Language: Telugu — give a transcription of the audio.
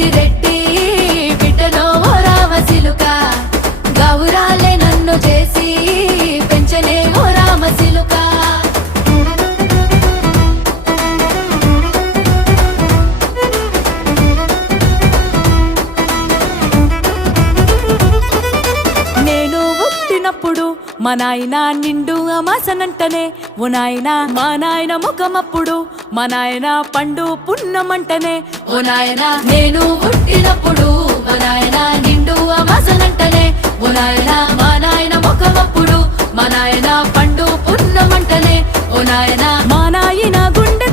పెద్దిరెడ్డి బిడ్డలో ఓ రామసిలుక గౌరాలే నన్ను చేసి పెంచనే ఓ రామసిలుక నేను పుట్టినప్పుడు మా నాయన నిండు అమాసనంటనే ఓ నాయన మా నాయన ముఖమప్పుడు మా నాయన పండు పున్నమంటనే ఓ నాయన నేను పుట్టినప్పుడు మా నాయన నిండు అమాసనంటనే ఓ నాయన మా నాయన ముఖమప్పుడు మా నాయన పండు పున్నమంటనే ఓ నాయన మా నాయన గుండె